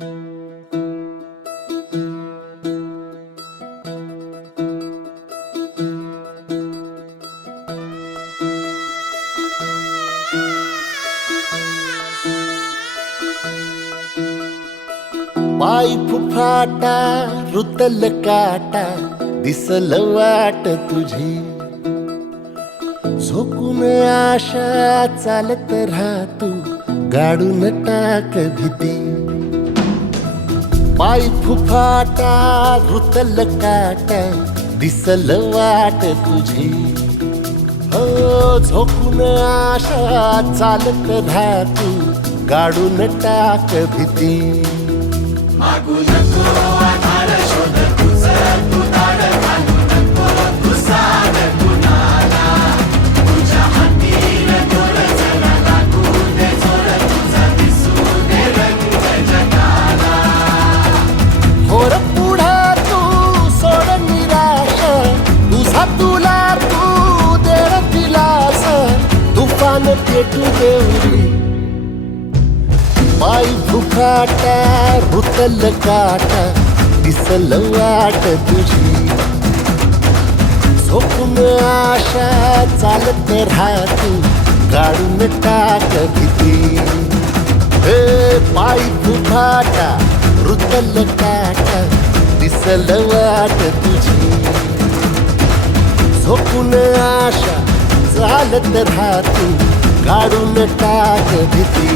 पाय फुफाटा रुतल काटा दिसल वाट तुझी झोकून आशा चालत राहतू गाडून टाक भीती पाय फुफाटा रुतल काटा दिसल वाट तुझी हो झोकून आशा चालत राहतू गाडून टाक भीती मागू नको आधार शोध तुझं तू दाड घालू नको तू साध कुणाला तुझ्या हातीन दोर जरा लागू दे जोर तुझा दिसू दे रंग जगाला होर पुढे तू सोड निराश तुझा तुला तू देर दिलास तुफान पेटू देवरी पाय फुफाटा रुतल काटा दिसल वाट तुझी झोपून आशा चालत राहतू गाडून टाक भीती हे पाय फुफाटा रुतल काटा दिसल वाट तुझी झोपून आशा चालत राहतू गाडून टाक भीती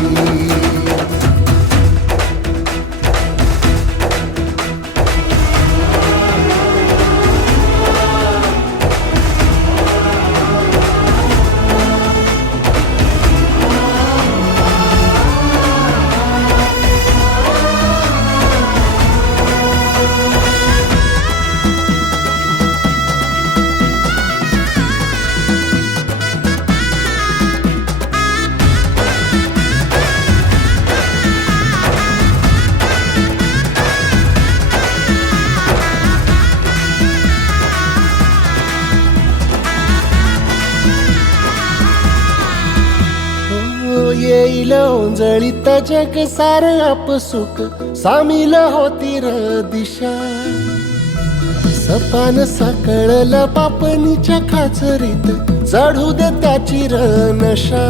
येईल ओंजळीत जग सार आपसुक सामील होती र दिशा सपान साकळल पापणीच्या खाचरीत चढू दे त्याची र नशा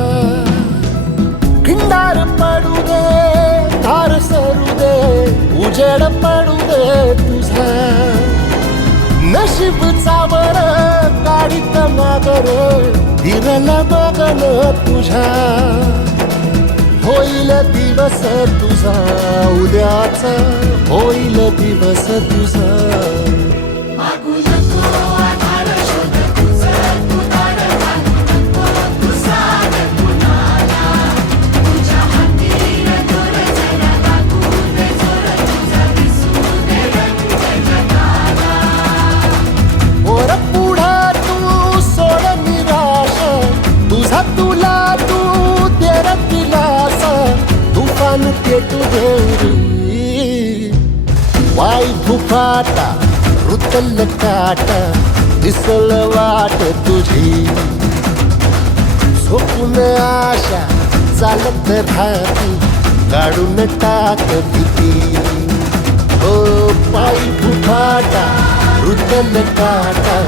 खिंडार पडू दे धार सरू दे उजेड पडू दे तुझा नशीब चावर काढीत मागर दिरला बघन तुझ्या होईल दिवस तुझा उद्याचा होईल दिवस तुझा मागू नको आधार शोध तुझं तू दाड घालू नको तू साध कुणाला तुझ्या हातीन दोर जरा लागू दे जोर तुझा दिसू दे रंग जगाला वर पुढे तू सोड निराश तुझा तुला तू देर दिलास तुफान पेटू देवरी पाय फुफाटा रुतल काटा दिसल वाट तुझी झोपून आशा चालत राहती गाडून टाक भीती ओ पाय फुफाटा रुतल काटा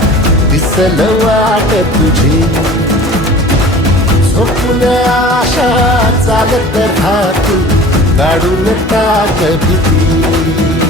दिसल वाट तुझी झोपून आशा चालत राहतू गाडून टाक भीती